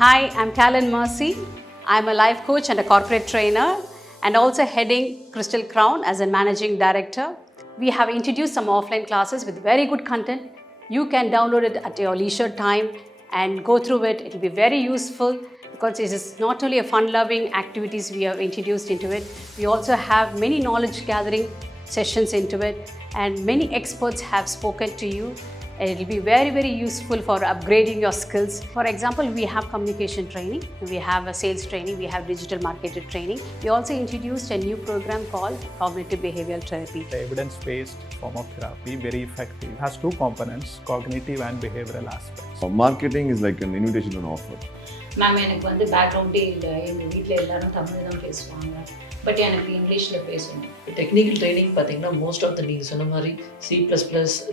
Hi, I'm Callan Mercy. I'm a life coach and a corporate trainer and also heading Chrystal Crown as a managing director. We have introduced some offline classes with very good content. You can download it at your leisure time and go through it. It will be very useful because it is not only a fun-loving activities we have introduced into it, we also have many knowledge gathering sessions into it and many experts have spoken to you. And it will be very, very useful for upgrading your skills. For example, we have communication training, we have a sales training, we have digital marketing training. We also introduced a new program called cognitive behavioral therapy. The evidence-based form of therapy, very effective. It has two components, cognitive and behavioral aspects. Marketing is like an invitation and offer. Ma'am எனக்கு வந்து பேக்ரவுண்டே இல்லை, எங்கள் வீட்டில் எல்லாரும் தமிழ் தான் பேசுவாங்க, பட் எனக்கு இங்கிலீஷில் பேசணும். டெக்னிக்கல் ட்ரைனிங் பார்த்தீங்கன்னா மோஸ்ட் ஆஃப் த நீங்கள் சொன்ன மாதிரி C++,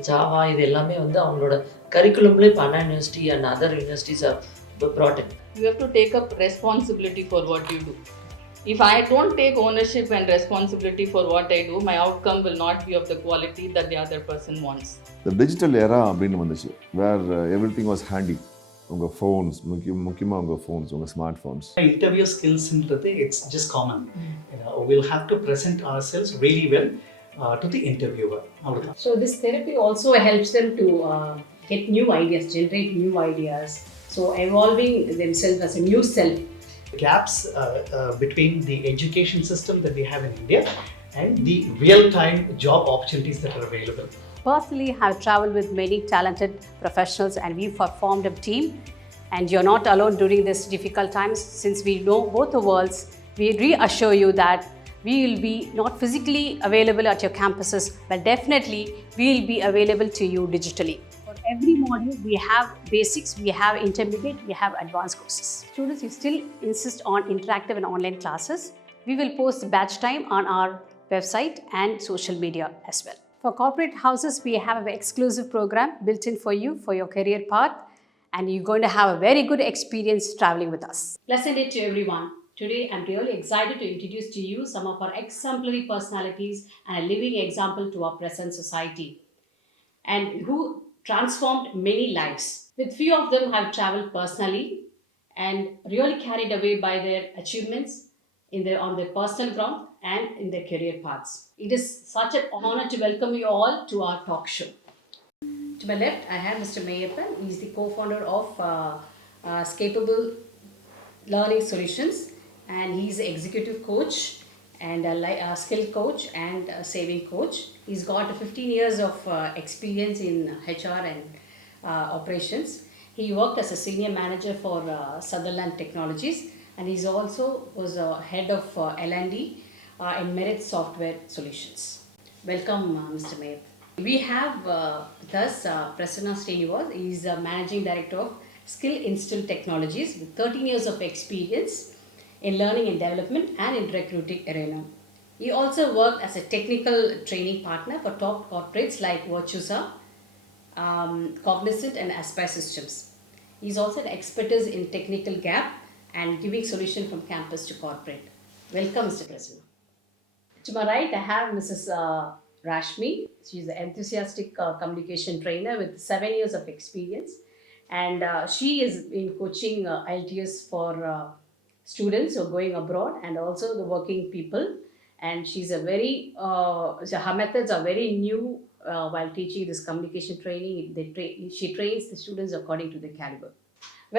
ஜாவா இது எல்லாமே வந்து அவங்களோட கரிக்குலம்லேயே இப்போ Anna University and other universities are brought in. You have to take up responsibility for what you do. If I don't take ownership and responsibility for what I do, my outcome will not be of the quality that the other person wants. The digital era அப்படின்னு வந்துச்சு, where everything was handy. உங்கள் ஃபோன்ஸ் முக்கியமாக உங்கள் ஃபோன்ஸ், உங்கள் smart phones. Interview skillsன்றது it's just common. We'll have to present ourselves really well to the interviewer. So this therapy also helps them to get new ideas, generate new ideas. So evolving themselves as a new self. Gaps between the education system that we have in India and the real-time job opportunities that are available. Personally, I have traveled with many talented professionals and we've formed a team. And you're not alone during this difficult times. Since we know both the worlds, we reassure you that we will be not physically available at your campuses, but definitely we will be available to you digitally. For every module, we have basics, we have intermediate, we have advanced courses. Students, we still insist on interactive and online classes. We will post batch time on our website and social media as well. For corporate houses, we have an exclusive program built in for you for your career path, and you're going to have a very good experience traveling with us. Lesson it to everyone. Today, I'm really excited to introduce to you some of our exemplary personalities and a living example to our present society, and who transformed many lives. With few of them have traveled personally and really carried away by their achievements on their personal ground and in their career paths. It is such an honor to welcome you all to our talk show. To my left, I have Mr. Mayappan. He is the co-founder of Scapable Learning Solutions, and he is an executive coach and a skill coach and a saving coach. He's got 15 years of experience in HR and operations. He worked as a senior manager for Sutherland Technologies, and he's also was a head of L&D in Merit Software Solutions. Welcome, Mr. Mayappan. We have with us Prasanna Srinivas. He is a managing director of Skill Instill Technologies with 13 years of experience in learning and development and in recruiting arena. He also worked as a technical training partner for top corporates like Virtusa, Cognizant and Aspire Systems. He is also an expertise in technical gap and giving solution from campus to corporate. Welcome, Mr. Prasanna. To my right, I have Mrs. Rashmi. She is an enthusiastic communication trainer with 7 years of experience, and she is in coaching IELTS for students who are going abroad and also the working people. And she's her methods are very new while teaching this communication training. She trains the students according to their caliber.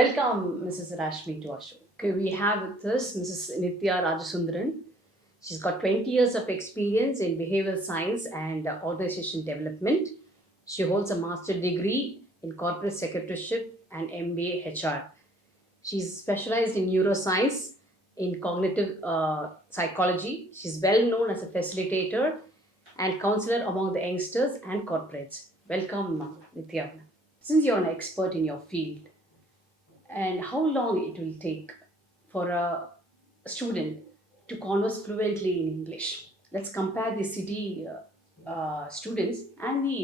Welcome, Mrs. Rashmi, to our show. Okay, we have with us Mrs. Nithya Rajasundaran. She's got 20 years of experience in behavioral science and organization development. She holds a master's degree in corporate secretaryship and MBA HR. She's specialized in neuroscience, in cognitive psychology. She's well known as a facilitator and counselor among the youngsters and corporates. Welcome, Nithya. Since you're an expert in your field, and how long it will take for a student to converse fluently in English? Let's compare the city students and the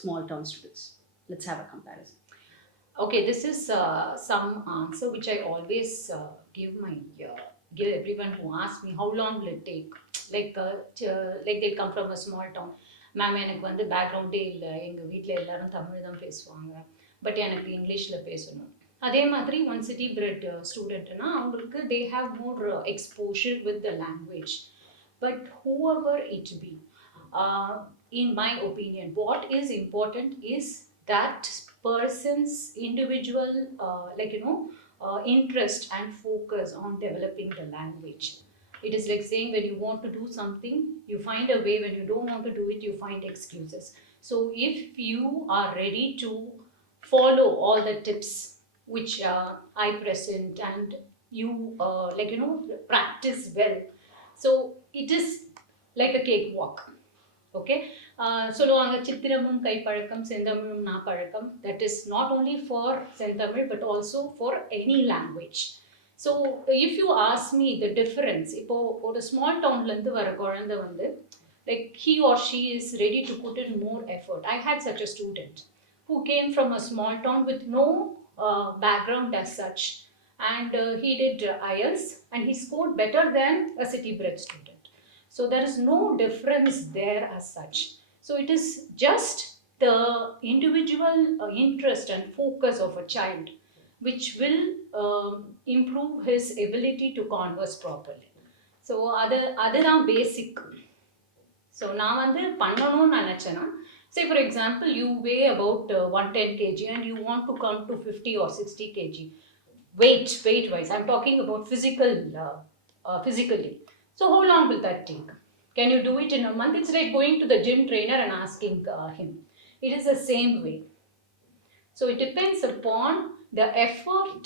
small town students. Let's have a comparison. Okay, this is some answer which I always give everyone who asks me how long will it take. Like they come from a small town. Ma'am எனக்கு வந்து பேக்ரவுண்டே இல்லை, எங்கள் வீட்டில் எல்லாரும் தமிழ் தான் பேசுவாங்க, பட் எனக்கு இங்கிலீஷில் பேசணும். அதே மாதிரி ஒன் சிட்டி பிரெட் ஸ்டூடெண்ட்னா அவங்களுக்கு they have more exposure with the language. But whoever it be, in my opinion, what is important is that person's individual, interest and focus on developing the language. It is like saying when you want to do something, you find a way. When you don't want to do it, you find excuses. So if you are ready to follow all the tips which I present and you practice well, so it is like a cakewalk. Okay, சொல்லுவாங்க சித்திரமும் கைப்பழக்கம் செந்தமிழும் நாப்பழக்கம். That is not only for Sentamil but also for any language. So if you ask me the difference, இப்போ ஒரு ஸ்மால் டவுன்லேருந்து வர குழந்தை வந்து like he or she is ready to put in more effort. I had such a student who came from a small town with no background as such, and he did IELTS and he scored better than a city bred student. So there is no difference there as such. So it is just the individual interest and focus of a child which will improve his ability to converse properly. So அதுதான் பேசிக். ஸோ நான் வந்து பண்ணணும்னு நினச்சேன்னா, say for example you weigh about 110 kg and you want to come to 50 or 60 kg weight wise. I'm talking about physically. So how long will that take? Can you do it in a month? It's like going to the gym trainer and asking him. It is the same way. So it depends upon the effort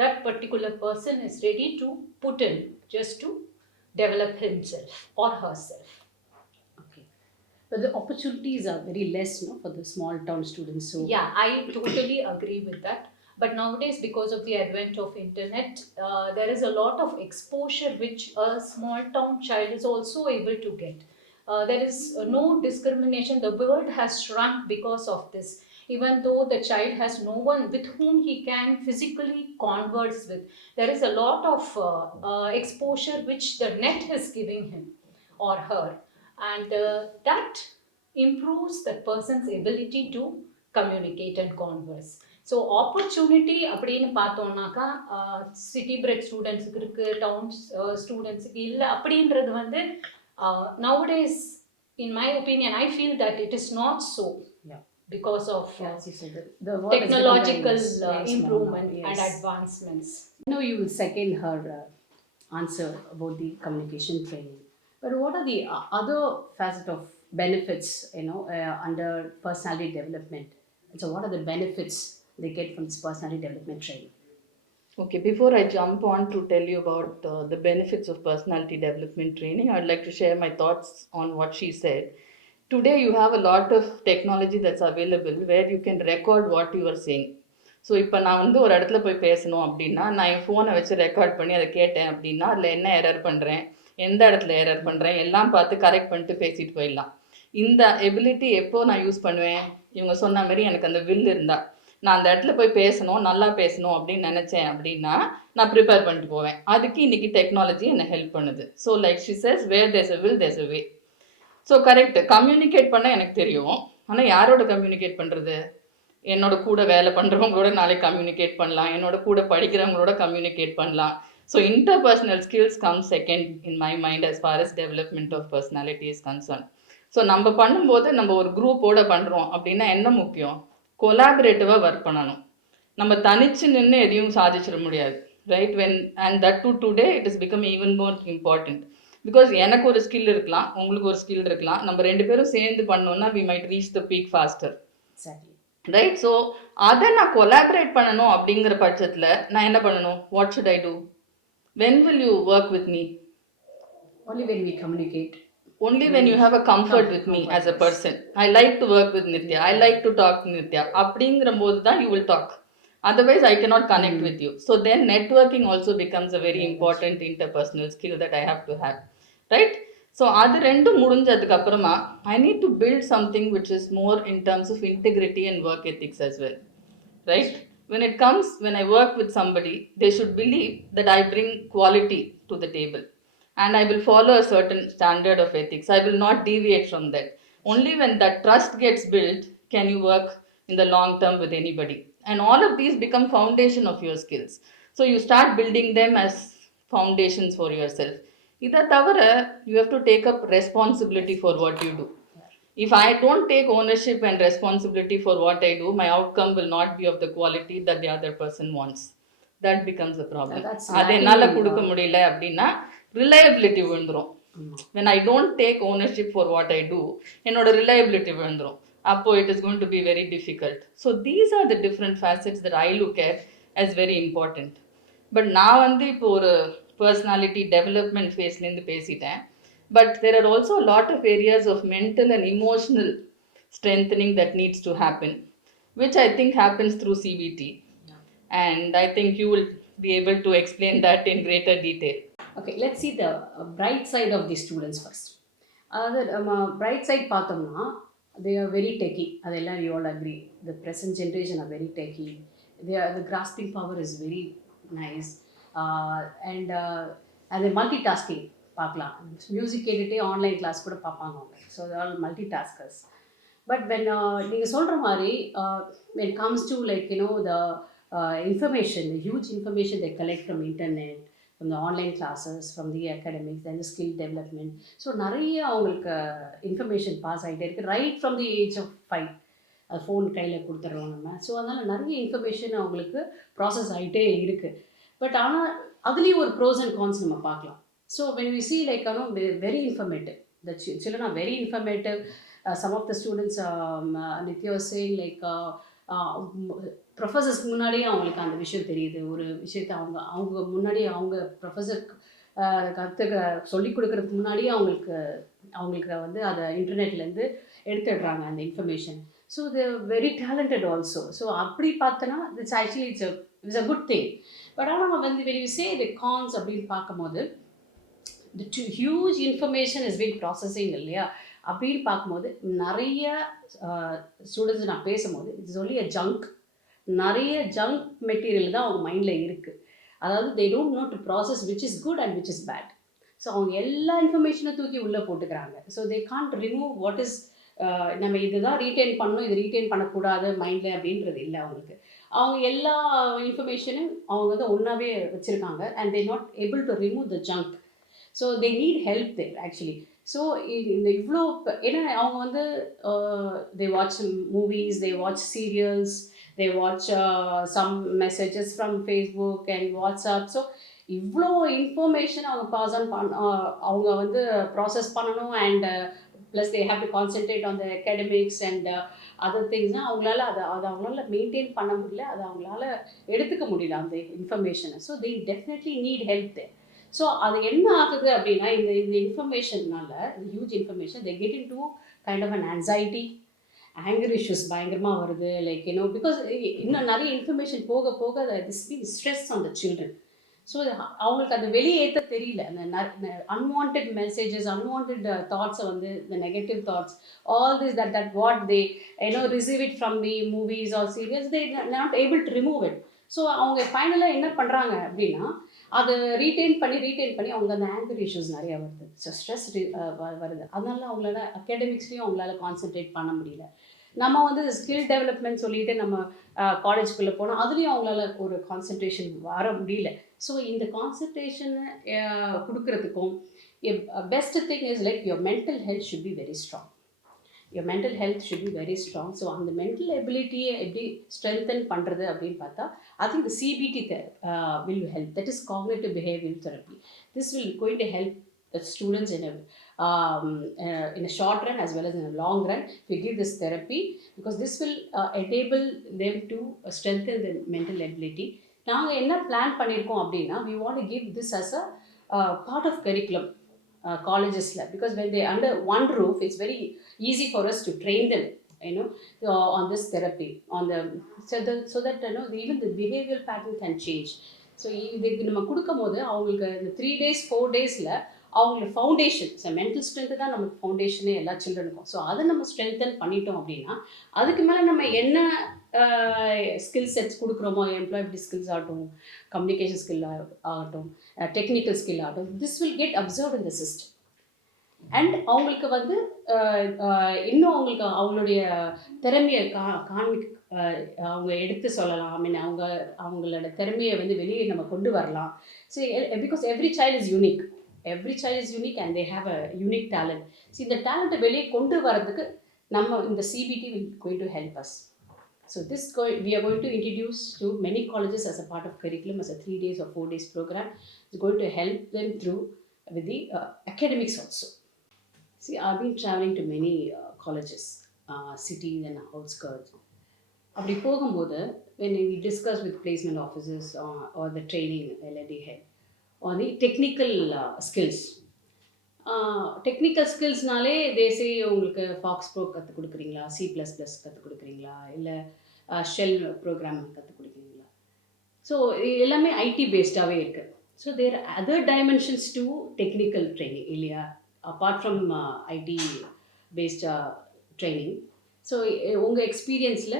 that particular person is ready to put in just to develop himself or herself. Okay. But the opportunities are very less, no, for the small town students. So Yeah, I totally agree with that. But nowadays, because of the advent of internet, there is a lot of exposure which a small town child is also able to get. There is no discrimination. The world has shrunk because of this. Even though the child has no one with whom he can physically converse with, there is a lot of exposure which the net is giving him or her, and that improves that person's ability to communicate and converse. So opportunity அப்படின்னு பார்த்தோம்னாக்கா city bread ஸ்டூடெண்ட்ஸுக்கு இருக்குது, டவுன் ஸ்டூடெண்ட்ஸுக்கு இல்லை அப்படின்றது வந்து nowadays, in my opinion, I feel that it is not so. Yeah. Because of as you said, the world has technological become very small improvement now. and Yes. advancements. I know you will second her answer about the communication training. But what are the other facet of benefits, under personality development? And so what are the benefits they get from this personality development training? Okay, before I jump on to tell you about the benefits of personality development training, I'd like to share my thoughts on what she said. Today you have a lot of technology that's available where you can record what you are saying. So இப்போ நான் வந்து ஒரு இடத்துல போய் பேசணும் அப்படின்னா, நான் என் ஃபோனை வச்சு ரெக்கார்ட் பண்ணி அதை கேட்டேன் அப்படின்னா, அதில் என்ன எரர் பண்ணுறேன், எந்த இடத்துல எரர் பண்ணுறேன் எல்லாம் பார்த்து கரெக்ட் பண்ணிட்டு பேசிட்டு போயிடலாம். இந்த எபிலிட்டி எப்போ நான் யூஸ் பண்ணுவேன்? இவங்க சொன்ன மாதிரி எனக்கு அந்த வில் இருந்தால், நான் அந்த இடத்துல போய் பேசணும், நல்லா பேசணும் அப்படின்னு நினச்சேன் அப்படின்னா நான் ப்ரிப்பேர் பண்ணிட்டு போவேன். அதுக்கு இன்றைக்கி டெக்னாலஜி என்னை ஹெல்ப் பண்ணுது. So like she says, where there's a will there's a way. So correct, communicate பண்ண எனக்கு தெரியும். ஆனால் யாரோட கம்யூனிகேட் பண்ணுறது? என்னோட கூட வேலை பண்ணுறவங்களோட நாளைக்கு கம்யூனிகேட் பண்ணலாம், என்னோட கூட படிக்கிறவங்களோட கம்யூனிகேட் பண்ணலாம். So interpersonal skills come second in my mind as far as development of personality is concerned. So நம்ம பண்ணும்போது நம்ம ஒரு குரூப்போட பண்ணுறோம் அப்படின்னா என்ன முக்கியம்? கொலாபரேட்டிவாக ஒர்க் பண்ணணும். நம்ம தனிச்சு நின்று எதையும் சாதிச்சிட முடியாது, right? And that today it is become even more important. Because எனக்கு ஒரு ஸ்கில் இருக்கலாம், உங்களுக்கு ஒரு ஸ்கில் இருக்கலாம், நம்ம ரெண்டு பேரும் சேர்ந்து பண்ணோம்னா we might reach the peak faster. Exactly. Right? So அதை நான் கொலாபரேட் பண்ணணும் அப்படிங்கிற பட்சத்தில் நான் என்ன பண்ணணும்? What should I do? when will you work with me? Only when we communicate. Only when you have a comfort with me as a person. I like to work with Nitya, I like to talk to Nitya. அப்படிங்கிற போது தான் you will talk. Otherwise I cannot connect with you. So then networking also becomes a very important interpersonal skill that I have to have, right? So அது ரெண்டும் முடிஞ்சதுக்கு அப்புறமா I need to build something which is more in terms of integrity and work ethics as well, right? When I work with somebody, they should believe that I bring quality to the table and I will follow a certain standard of ethics. I will not deviate from that. Only when that trust gets built can you work in the long term with anybody. And all of these become foundation of your skills. So you start building them as foundations for yourself. Ida tavara, you have to take up responsibility for what you do. If I don't take ownership and responsibility for what I do, my outcome will not be of the quality that the other person wants. That becomes a problem. That's அது lacking என்னால் in கொடுக்க முடியல அப்படின்னா ரிலையபிலிட்டி விழுந்துரும். when I don't take ownership for what I do, என்னோட ரிலையபிலிட்டி விழுந்துரும். அப்போ it is going to be very difficult. So these are the different facets that I look at as very important. But நான் வந்து இப்போ ஒரு personality development ஃபேஸ்லேருந்து பேசிட்டேன். But there are also a lot of areas of mental and emotional strengthening that needs to happen, which I think happens through CBT. And I think you will be able to explain that in greater detail. Okay, let's see the bright side of the students first. அதாவது நம்ம bright side பார்த்தோம்னா they are very techy. அதெல்லாம் you all agree. The present generation are very techy. The grasping power is very nice. And அது multitasking பார்க்கலாம். மியூசிக் கேட்டுகிட்டே online class கூட பார்ப்பாங்க அவங்க. So all multi taskers. But when நீங்கள் சொல்கிற மாதிரி when it comes to like the information, the huge information they collect from internet, from the online classes, from the academics and the skill development. So நிறைய அவங்களுக்கு information pass ஆகிட்டே இருக்குது right from the age of 5. அது ஃபோன் கையில் கொடுத்துட்றோம் நம்ம. ஸோ அதனால் நிறைய இன்ஃபர்மேஷன் அவங்களுக்கு ப்ராசஸ் ஆகிட்டே இருக்குது. பட் ஆனால் அதுலேயும் ஒரு ப்ரோஸ் அண்ட் கான்ஸ் நம்ம பார்க்கலாம். So when we see like very informative, the children are very informative. Some of the students, Nithya was saying like professors முன்னாடியே அவங்களுக்கு அந்த விஷயம் தெரியுது. ஒரு விஷயத்தை அவங்க முன்னாடியே அவங்க ப்ரொஃபஸர் சொல்லிக் கொடுக்கறதுக்கு முன்னாடியே அவங்களுக்கு வந்து அதை இன்டர்நெட்லேருந்து எடுத்துடுறாங்க அந்த இன்ஃபர்மேஷன். ஸோ தேர் வெரி டேலண்டட் ஆல்சோ. ஸோ அப்படி பார்த்தோன்னா it's actually it's a good thing. But ஆனால் வந்து when you say the cons அப்படின்னு பார்க்கும்போது the huge information is being processing இல்லையா அப்படின்னு பார்க்கும்போது நிறைய ஸ்டூடெண்ட்ஸ் நான் பேசும்போது இட்ஸ் ஒன்லி அ ஜங்க். நிறைய ஜங்க் மெட்டீரியல் தான் அவங்க மைண்டில் இருக்குது. அதாவது they don't know to process which is good and which is bad. So அவங்க எல்லா இன்ஃபர்மேஷனை தூக்கி உள்ளே போட்டுக்கிறாங்க. So they can't remove what is நம்ம இதுதான் ரீட்டைன் பண்ணணும், இது ரீட்டைன் பண்ணக்கூடாது மைண்டில் அப்படின்றது இல்லை அவங்களுக்கு. அவங்க எல்லா இன்ஃபர்மேஷனும் அவங்க வந்து ஒன்றாவே வச்சுருக்காங்க and they not able to remove the junk. So they need help there actually. So இந்த இவ்வளோ ஏன்னா அவங்க வந்து they watch movies, they watch serials, they watch some messages from Facebook and WhatsApp. So இவ்வளோ இன்ஃபர்மேஷன் அவங்க pass on அவங்க வந்து process பண்ணணும். And plus they have to concentrate on the academics and other திங்ஸ்னால் அவங்களால அதை அவங்களால மெயின்டைன் பண்ண முடியல, அதை அவங்களால எடுத்துக்க முடியல அந்த இன்ஃபர்மேஷனை. So they definitely need help there. So அது என்ன ஆகுது அப்படின்னா இந்த இன்ஃபர்மேஷன்னால இந்த huge information they get into kind of an anxiety, anger issues பயங்கரமாக வருது. லைக் பிகாஸ் இன்னும் நிறைய இன்ஃபர்மேஷன் போக போக this be stress on the children. So அவங்களுக்கு அதை வெளியேற்ற தெரியல. அந்த அன்வான்ட் மெசேஜஸ், அன்வான்ட் தாட்ஸை வந்து இந்த negative thoughts, all this that what they receive it from the movies or serials, they not able to remove it. So அவங்க ஃபைனலாக என்ன பண்ணுறாங்க அப்படின்னா அதை ரீட்டைன் பண்ணி அவங்க அந்த ஆங்கர் இஷ்யூஸ் நிறையா வருது. ஸோ ஸ்ட்ரெஸ் வருது. அதனால அவங்களால அகாடமிக்ஸ்லேயும் அவங்களால கான்சென்ட்ரேட் பண்ண முடியல. நம்ம வந்து ஸ்கில் டெவலப்மெண்ட் சொல்லிட்டு நம்ம காலேஜுக்குள்ளே போனால் அதுலேயும் அவங்களால ஒரு கான்சென்ட்ரேஷன் வர முடியல. ஸோ இந்த கான்சென்ட்ரேஷனை கொடுக்கறதுக்கும் best thing is like your mental health should be very strong. your mental health should be very strong. So அந்த mental ability எப்படி strengthen பண்ணுறது அப்படின்னு பார்த்தா I think the CBT will help. That is cognitive behavioral therapy. This will going to help the students in a short run as well as in a long run if you give this therapy, because this will enable them to strengthen their mental ability. நாங்கள் என்ன பிளான் பண்ணியிருக்கோம் அப்படின்னா we want to give this as a part of curriculum. Collegesல, because when they under one roof it's very easy for us to train them on this therapy on the so that even the behavioral pattern can change. So இதுக்கு நம்ம கொடுக்கும்போது அவங்களுக்கு இந்த 3 days 4 daysல அவங்களுக்கு foundation, mental strength தான் நமக்கு ஃபவுண்டேஷனே எல்லா சில்ட்ரனுக்கும். ஸோ அதை நம்ம ஸ்ட்ரென்தன் பண்ணிட்டோம் அப்படின்னா அதுக்கு மேலே நம்ம என்ன ஸ்கில் செட்ஸ் கொடுக்குறோமோ, எம்ப்ளாயபிலிட்டி ஸ்கில்ஸ் ஆகட்டும், கம்யூனிகேஷன் ஸ்கில் ஆகட்டும், டெக்னிக்கல் ஸ்கில் ஆகட்டும், this will get observed in the system. And அவங்களுக்கு வந்து இன்னும் அவங்களுக்கு அவங்களுடைய திறமையை அவங்க எடுத்து சொல்லலாம். ஐ மீன் அவங்களோட திறமையை வந்து வெளியே நம்ம கொண்டு வரலாம். So because every child is unique. Every child is unique and they have a unique talent. So இந்த டேலண்ட்டை வெளியே கொண்டு வரதுக்கு நம்ம இந்த CBT will going to help us. So we are going to introduce to many colleges as a part of curriculum as a 3 days or 4 days program. It's going to help them through with the academics also. See, I've been traveling to many colleges, cities and outskirts. அப்படி போகும்போது when we discuss with placement officers or the training LAD head on the technical skills. Technical ஸ்கில்ஸ்னாலே தேசி உங்களுக்கு Fox bro கற்றுக் கொடுக்குறீங்களா, C++ கற்றுக் கொடுக்குறீங்களா, இல்லை ஷெல் ப்ரோக்ராம் கற்றுக் கொடுக்குறீங்களா. ஸோ எல்லாமே ஐடி பேஸ்டாகவே இருக்குது. So there other dimensions to technical training இல்லையா, அப்பார்ட் ஃப்ரம் ஐடி பேஸ்டா ட்ரைனிங். ஸோ உங்கள் எக்ஸ்பீரியன்ஸில்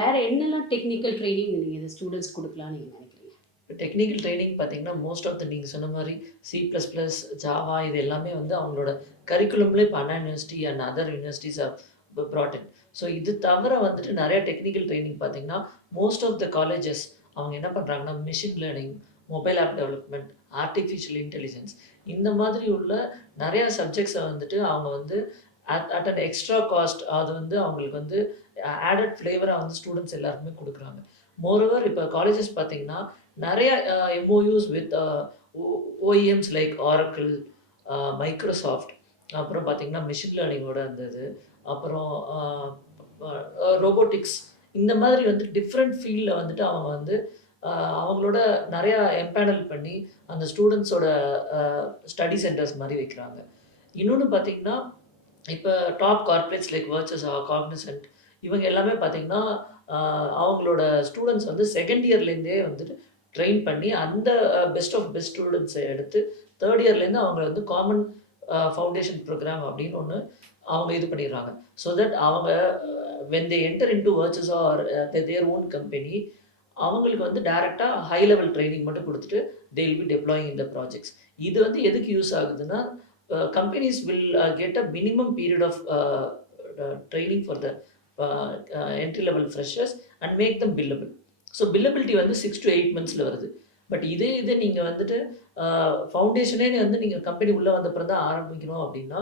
வேறு என்னெல்லாம் டெக்னிக்கல் ட்ரைனிங் நீங்கள் இந்த ஸ்டூடெண்ட்ஸ் கொடுக்கலான்னு நீங்கள் நினைக்கிறீங்க? டெக்னிக்கல் ட்ரைனிங் பார்த்தீங்கன்னா மோஸ்ட் ஆஃப் த நீங்கள் சொன்ன மாதிரி C++, ஜாவா இது எல்லாமே வந்து அவங்களோட கரிக்குலம்லேயே இப்போ Anna University and other universities brought in. So இது தவிர வந்துட்டு நிறைய டெக்னிக்கல் ட்ரைனிங் பார்த்தீங்கன்னா மோஸ்ட் ஆஃப் த காலேஜஸ் அவங்க என்ன பண்ணுறாங்கன்னா machine learning, mobile app development, artificial intelligence இந்த மாதிரி உள்ள நிறையா சப்ஜெக்ட்ஸை வந்துட்டு அவங்க வந்து அட் அன் எக்ஸ்ட்ரா காஸ்ட் அது வந்து அவங்களுக்கு வந்து ஆடட் ஃப்ளேவராக வந்து ஸ்டூடெண்ட்ஸ் எல்லாருக்குமே கொடுக்குறாங்க. மோரோவர் இப்போ காலேஜஸ் பார்த்தீங்கன்னா நிறைய MOUs with OEMs like Oracle, Microsoft, அப்புறம் பார்த்தீங்கன்னா மிஷின் லேர்னிங்கோட இருந்தது, அப்புறம் ரோபோட்டிக்ஸ் இந்த மாதிரி வந்து டிஃப்ரெண்ட் ஃபீல்டில் வந்துட்டு அவங்க வந்து அவங்களோட நிறையா எம்பேனல் பண்ணி அந்த ஸ்டூடெண்ட்ஸோட ஸ்டடி சென்டர்ஸ் மாதிரி வைக்கிறாங்க. இன்னொன்று பார்த்தீங்கன்னா இப்போ top corporates like virtues, Cognizant இவங்க எல்லாமே பார்த்தீங்கன்னா அவங்களோட ஸ்டூடெண்ட்ஸ் வந்து செகண்ட் இயர்லேருந்தே வந்துட்டு ட்ரெயின் பண்ணி அந்த பெஸ்ட் ஆஃப் பெஸ்ட் ஸ்டூடெண்ட்ஸை எடுத்து தேர்ட் இயர்லேருந்து அவங்க வந்து காமன் ஃபவுண்டேஷன் ப்ரோக்ராம் அப்படின்னு ஒன்று அவங்க இது பண்ணிடுறாங்க. ஸோ தட் அவங்க when they enter into Virtus or their own company அவங்களுக்கு வந்து டேரெக்டாக ஹை லெவல் ட்ரைனிங் மட்டும் கொடுத்துட்டு they will be deploying in the projects. இது வந்து எதுக்கு யூஸ் ஆகுதுன்னா companies will get a minimum period of training for the entry level freshers and make them billable. So billability வந்து 6 to 8 monthஸில் வருது. பட் இதே நீங்கள் வந்துட்டு ஃபவுண்டேஷனே வந்து நீங்கள் கம்பெனி உள்ளே வந்தப்புறம் தான் ஆரம்பிக்கணும் அப்படின்னா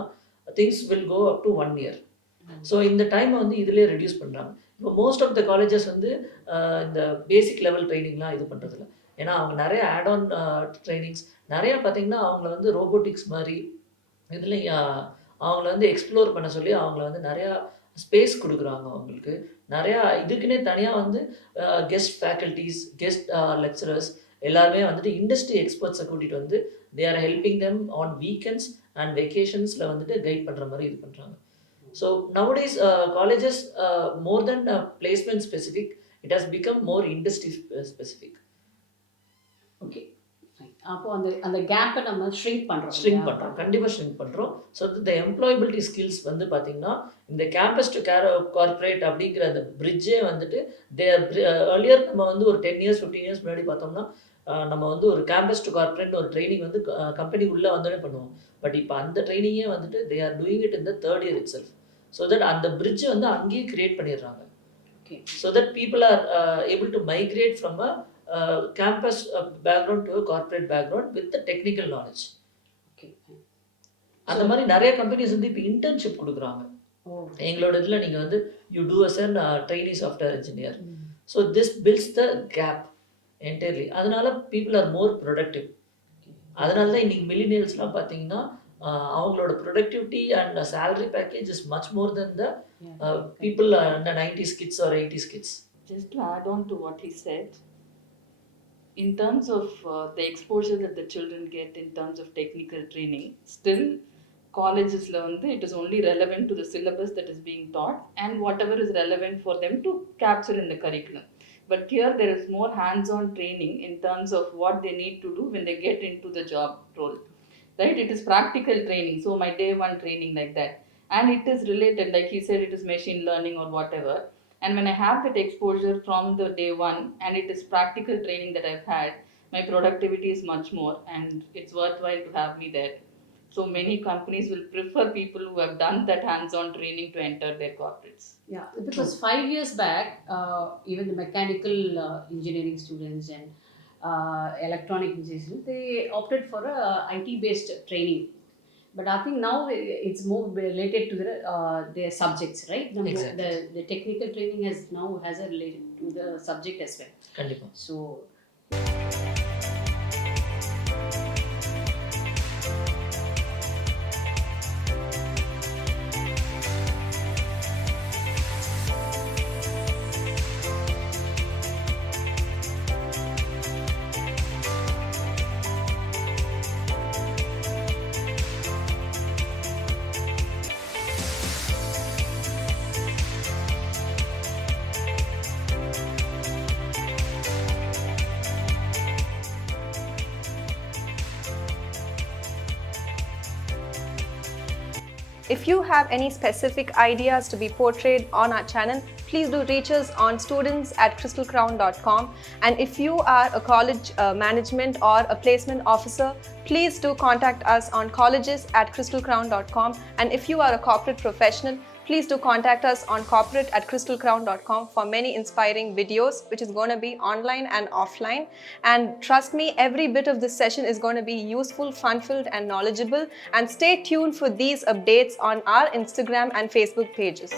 things will go up to 1 year. So இந்த டைமை வந்து இதிலே ரெடியூஸ் பண்ணுறாங்க. இப்போ மோஸ்ட் ஆஃப் த காலேஜஸ் வந்து இந்த பேசிக் லெவல் ட்ரைனிங்லாம் இது பண்ணுறதில்ல. ஏன்னா அவங்க நிறைய ஆட் ஆன் ட்ரைனிங்ஸ் நிறையா பார்த்தீங்கன்னா அவங்கள வந்து ரோபோட்டிக்ஸ் மாதிரி இதில் அவங்கள வந்து எக்ஸ்ப்ளோர் பண்ண சொல்லி அவங்கள வந்து நிறையா ஸ்பேஸ் கொடுக்குறாங்க. அவங்களுக்கு நிறையா இதுக்குன்னே தனியாக வந்து கெஸ்ட் ஃபேக்கல்ட்டிஸ், கெஸ்ட் லெக்சரர்ஸ் எல்லாருமே வந்துட்டு இண்டஸ்ட்ரி எக்ஸ்பர்ட்ஸை கூட்டிகிட்டு வந்து they are helping them on weekends and வெக்கேஷன்ஸில் வந்துட்டு கைட் பண்ணுற மாதிரி இது பண்ணுறாங்க. So nowadays colleges more than placement specific it has become more industry specific. Okay, அப்போ அந்த கேப்பை நம்ம ஷ்ரிங்க் பண்ணுறோம். கண்டிப்பாக ஷ்ரிங்க் பண்ணுறோம். ஸோ இந்த எம்ப்ளாயபிலிட்டி ஸ்கில்ஸ் வந்து பார்த்திங்கன்னா இந்த கேம்பஸ் டு கார்பரேட் அப்படிங்கிற அந்த பிரிட்ஜே வந்துட்டு ஏர்லியர் நம்ம வந்து ஒரு 10 years 15 years முன்னாடி பார்த்தோம்னா நம்ம வந்து ஒரு கேம்பஸ் டு கார்பரேட் ஒரு ட்ரைனிங் வந்து கம்பெனி உள்ளே வந்தோடனே பண்ணுவோம். பட் இப்போ அந்த ட்ரைனிங்கே வந்துட்டு they are doing it in the third year it self. So that அந்த பிரிட்ஜை வந்து அங்கேயே கிரியேட் பண்ணிடுறாங்க. So that people are able to migrate from a campus background to a corporate background with the technical knowledge. அந்த மாதிரி நிறைய கம்பெனிஸ் வந்து இப்போ இன்டர்ன்ஷிப் கொடுக்குறாங்க. எங்களோட இதில் நீங்கள் வந்து you do as an trainee software engineer. So this builds the gap entirely. அதனால பீப்புள் ஆர் மோர் ப்ரொடக்டிவ். அதனால தான் இன்னைக்கு மில்லினியல்ஸ்லாம் பார்த்தீங்கன்னா அவங்களோட productivity and salary package is much more than the people இந்த 90s kids or 80s kids. Just to add on to what he said, in terms of the exposure that the children get in terms of technical training, still colleges it is only relevant to the syllabus that is being taught and whatever is relevant for them to capture in the curriculum. But here there is more hands-on training in terms of what they need to do when they get into the job role, right? It is practical training, so my day one training like that, and it is related, like he said, it is machine learning or whatever. And when I have that exposure from the day one and it is practical training that I've had, my productivity is much more and it's worthwhile to have me there. So many companies will prefer people who have done that hands-on training to enter their corporates. Yeah, because 5 years back, even the mechanical engineering students and electronic engineers, they opted for a IT-based training. But I think now it's more related to their subjects, right? Exactly. The technical training has a relation to the subject as well. கண்டிப்பாக. So If you have any specific ideas to be portrayed on our channel, please do reach us on students@crystalcrown.com. And if you are a college management or a placement officer, please do contact us on colleges@crystalcrown.com. And if you are a corporate professional, please do contact us on corporate@crystalcrown.com for many inspiring videos, which is going to be online and offline. And trust me, every bit of this session is going to be useful, fun-filled and knowledgeable. And stay tuned for these updates on our Instagram and Facebook pages.